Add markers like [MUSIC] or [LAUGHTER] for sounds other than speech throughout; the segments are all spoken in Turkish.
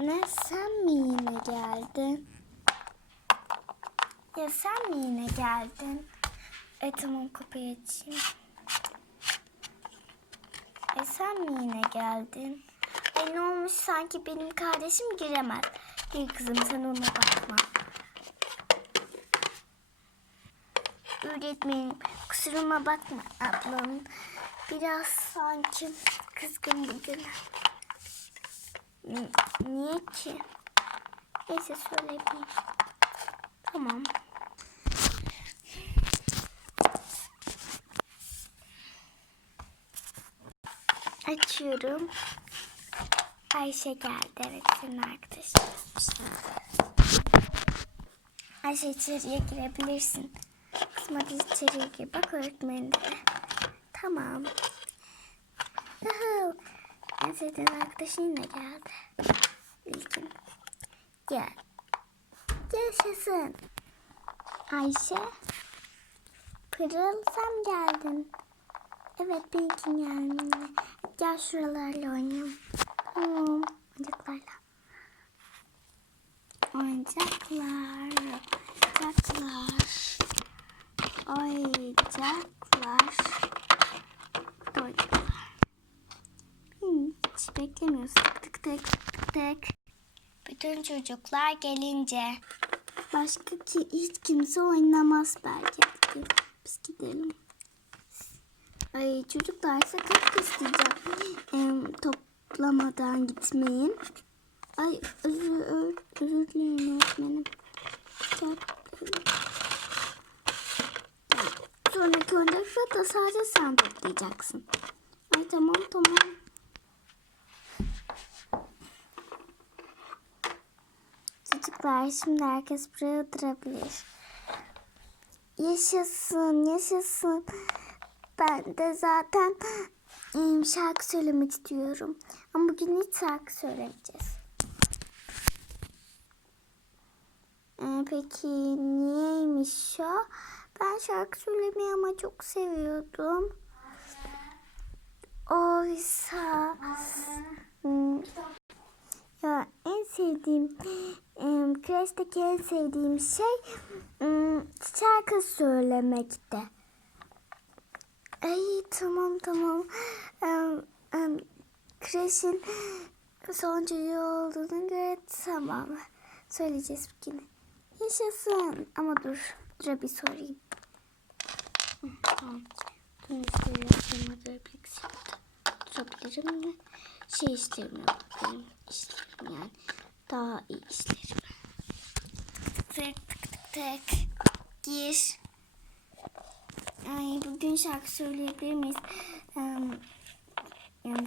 Ne sen mi yine geldin? Ya sen mi yine geldin? E tamam kapıyı açayım. E sen mi yine geldin? E ne olmuş sanki benim kardeşim giremez. Gel kızım sen ona bakma. Öğretmenim kusuruma bakma ablam. Biraz sanki kızgın bugün. Niye ki? Neyse söylemeyeyim. Tamam. Açıyorum. Ayşe geldi. Evet senin arkadaşın. Ayşe içeriye girebilirsin. Hadi içeriye gir. Bak öğretmenin de. Tamam. En sevdiğin arkadaşın yine geldi. İlkin. Gel. Yaşasın. Ayşe. Pırıl sen geldin. Evet benimkin geldi. Gel şuralarla oynayalım. Tamam. Oyuncaklarla. Oyuncaklar. Oyuncaklar. Oyuncaklar. Oyuncaklar. Hiç beklemiyoruz. Tık tık tık tık tık. Bütün çocuklar gelince. Başka ki hiç kimse oynamaz belki. Biz gidelim. Ay çocuklar sakın isteyeceğim. Em, toplamadan gitmeyin. Ay özür, özür, özür dilerim öğretmenim. Sonraki oyuncakta da sadece sen toplayacaksın. Ay tamam tamam. Çocuklar şimdi herkes buraya oturabilir. Yaşasın, yaşasın. Ben de zaten şarkı söylemek istiyorum. Ama bugün hiç şarkı söylemeyeceğiz. Ee, peki niyeymiş o? Ben şarkı söylemeyi ama çok seviyordum. Oysa hmm, ya en sevdiğim em, kreşteki en sevdiğim şey em, şarkı söylemekte. Ay tamam tamam. Em, em, kreşin son çocuğu olduğuna göre tamam. Söyleyeceğiz bugün. Yaşasın. Ama dur. Dur bir sorayım. Tamam. Yapmaları birlikte tutabilirim ve şey işlerimi yapabilirim. İşlerim yani. Daha iyi işlerim. Tık tık. Gir. Ay, bugün şarkı söyleyebilir miyiz? Um, um,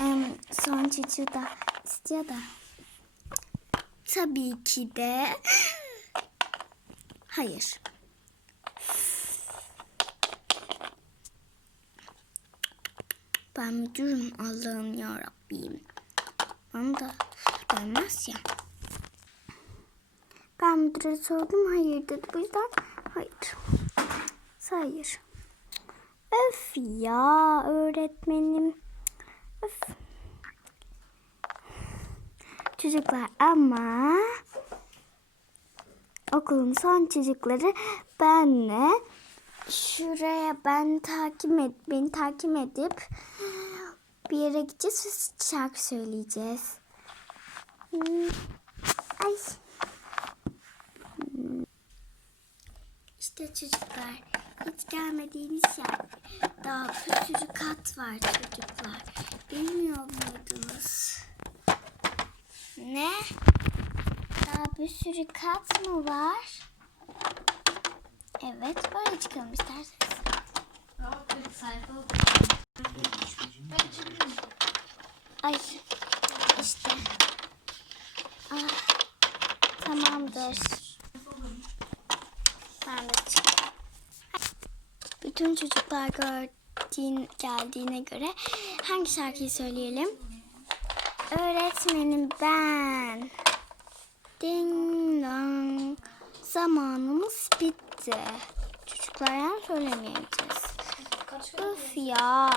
um, son çocuğu da istiyor da. Tabii ki de. Hayır. Ben müdürüm Allah'ım ya Rabbim. Bana da gelmez ya. Ben müdüre sordum hayır dedi. Bu yüzden hayır. Hayır. Öf ya öğretmenim. Öf. Çocuklar ama okulun son çocukları benle şuraya ben takip et, beni takip edip bir yere gideceğiz ve şarkı söyleyeceğiz. Hmm. Ay. Hmm. İşte çocuklar hiç gelmediğiniz yer. Daha bir sürü kat var çocuklar. Bilmiyor muydunuz? Ne? Daha bir sürü kat mı var? Evet, böyle çıkalım isterseniz. Ay, işte. Ah, tamamdır. Ben de. Bütün çocuklar gördüğün, geldiğine göre hangi şarkıyı söyleyelim? Öğretmenim ben. Ding dong. Zamanımız bitti. Çocuklar yani söylemeyeceğiz. Öf ya.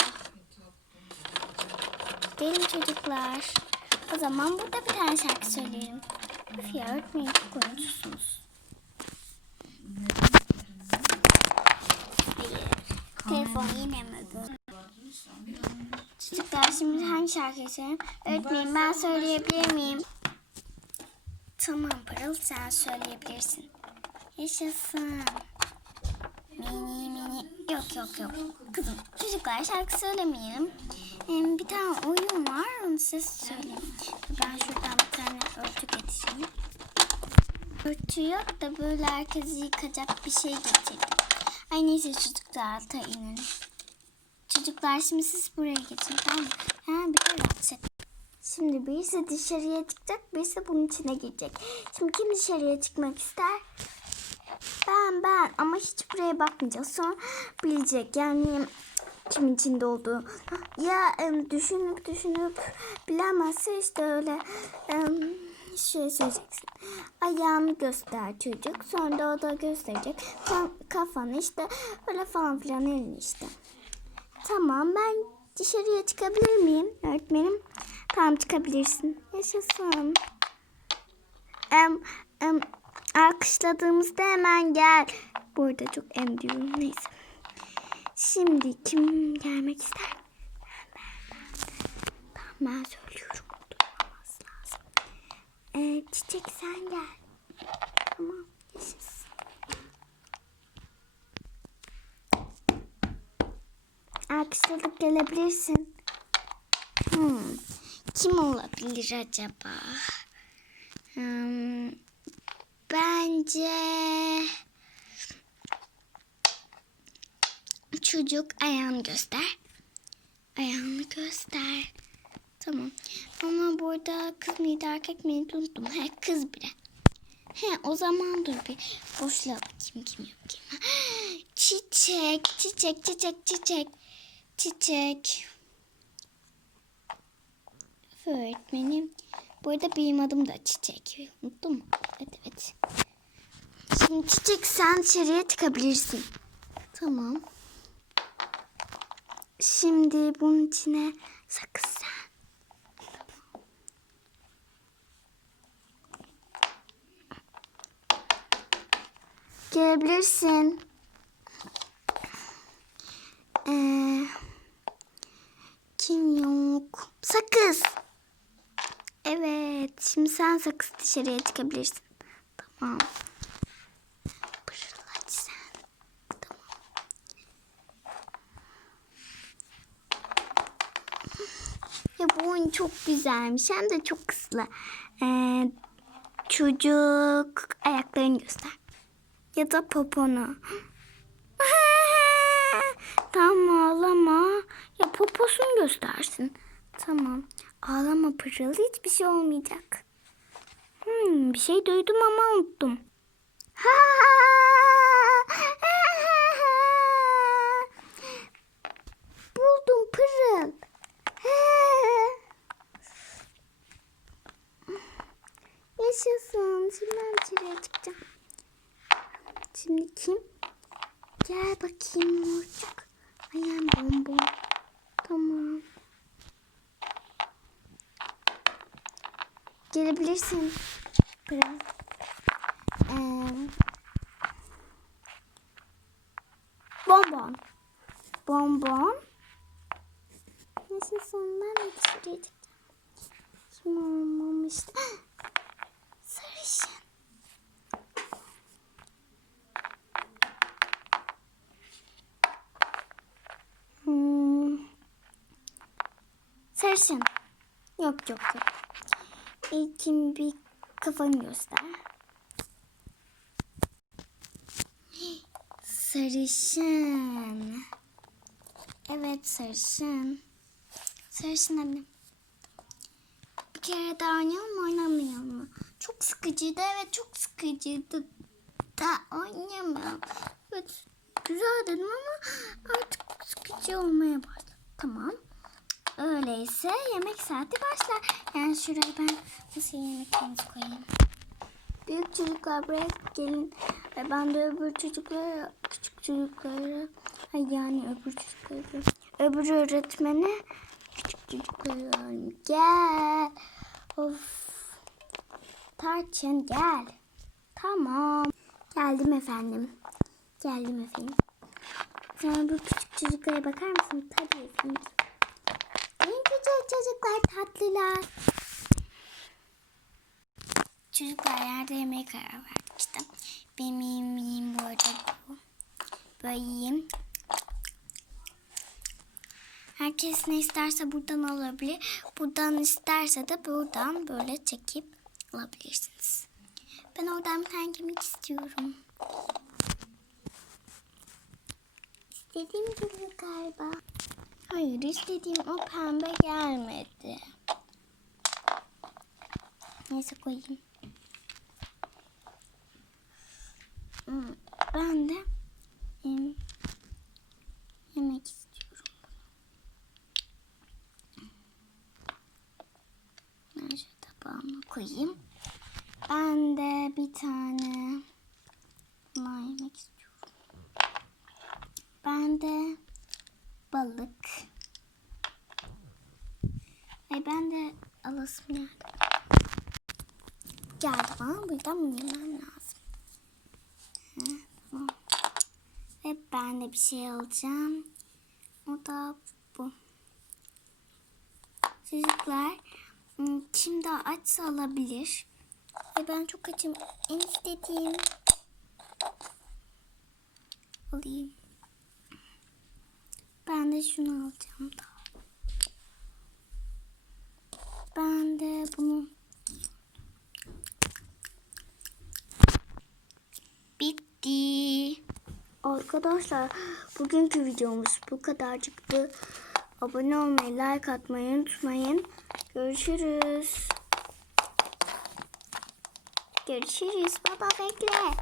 Gelin çocuklar. O zaman burada bir tane şarkı söyleyelim. Üf ya öğretmenim çok oyuncusunuz. Telefon yine mi bu? Çocuklar şimdi hangi şarkıyı söyleyeyim? Öğretmenim ben söyleyebilir miyim? Tamam Pırıl sen söyleyebilirsin. Yaşasın. Mini mini. Yok yok yok. Kızım çocuklar şarkı söylemeyelim. Ee, bir tane oyun var onu size söyleyeyim. Ben şuradan bir tane örtü getireyim. Örtü yok da böyle herkesi yıkacak bir şey getirdim. Ay neyse çocuklar alta inin. Çocuklar şimdi siz buraya geçin tamam mı? Ha bir rahatsız et. Şimdi birisi dışarıya çıkacak, birisi bunun içine girecek. Şimdi kim dışarıya çıkmak ister? Ben ben ama hiç buraya bakmayacağız. Sonra bilecek yani kim içinde olduğu. Ya düşünüp düşünüp bilemezse işte öyle şey söyleyeceksin. Ayağını göster çocuk. Sonra da o da gösterecek. Kafanı işte öyle falan filan elini işte. Tamam ben dışarıya çıkabilir miyim öğretmenim? Tamam çıkabilirsin. Yaşasın. Em, em, alkışladığımızda hemen gel. Bu arada çok em diyorum neyse. Şimdi kim gelmek ister? Ben, ben. Tamam ben söylüyorum. Durmamız lazım. Ee, çiçek sen gel. Tamam yaşasın. Alkışladık gelebilirsin. Hmm. Kim olabilir acaba? Hmm, bence çocuk ayağını göster. Ayağını göster. Tamam. Ama burada kız mıydı erkek miydi unuttum. He kız bile. He o zaman dur bir boşluğa bakayım kim yok kim. [GASPS] Çiçek, çiçek, çiçek, çiçek. Çiçek. Öğretmenim. Bu arada benim adım da Çiçek. Unuttun mu? Evet evet. Şimdi Çiçek sen dışarıya çıkabilirsin. Tamam. Şimdi bunun içine sakız sen. Gelebilirsin. Ee, kim yok? Sakız. Sen sakız dışarıya çıkabilirsin. Tamam. Pırıl hadi sen. Tamam. Ya bu oyun çok güzelmiş. Hem de çok hızlı. Ee, çocuk ayaklarını göster. Ya da poponu. [LAUGHS] tamam ağlama. Ya poposunu göstersin. Tamam. Ağlama Pırıl. Hiçbir şey olmayacak. Bir şey duydum ama unuttum. Buldum Pırıl. Yaşasın. Şimdi ben dışarıya çıkacağım. Şimdi kim? Gel bakayım Morcuk. Ayağım bonbon. Tamam. Gelebilirsin. Biraz. Ee, bonbon. Bonbon. De dışarıya çıkacağım. Kim olmamıştı? Sarışın. Hmm. Sarışın. Yok yok yok. İlkin bir kafanı göster. Sarışın. Evet sarışın. Sarışın annem. Bir kere daha oynayalım mı oynamayalım mı? Çok sıkıcıydı evet çok sıkıcıydı. Da oynayamam. Evet güzel dedim ama artık sıkıcı olmaya başladı. Tamam. Öyleyse yemek saati başlar. Yani şuraya ben nasıl yemeklerimizi koyayım. Büyük çocuklar buraya gelin. Ben de öbür çocuklara, küçük çocuklara, yani öbür çocuklara, öbür öğretmene, küçük çocuklara gel. Of. Tarçın gel. Tamam. Geldim efendim. Geldim efendim. Sen bu küçük çocuklara bakar mısın? Tabii efendim. Tatlılar. Çocuklar yerde yemeye karar verdik işte. Benim yemeğim bu arada bu. Böyle yiyeyim. Herkes ne isterse buradan alabilir. Buradan isterse de buradan böyle çekip alabilirsiniz. Ben oradan bir tane kemik istiyorum. İstediğim gibi galiba. Hayır istediğim o pembe gelmedi. Neyse koyayım. Hmm, Ben de em, yemek istiyorum. Ben şu tabağıma koyayım. Ben de bir tane bundan yemek istiyorum. Ben de balık. Ay ben de alasım geldi. Bana buradan yemem lazım. Ve ben de bir şey alacağım. O da bu. Çocuklar hmm, kim daha açsa alabilir. Ve ben çok açım. En istediğim alayım. Ben de şunu alacağım da. Ben de bunu bitti. Arkadaşlar bugünkü videomuz bu kadarcıktı. Abone olmayı, like atmayı unutmayın. Görüşürüz. Görüşürüz. Baba bekle.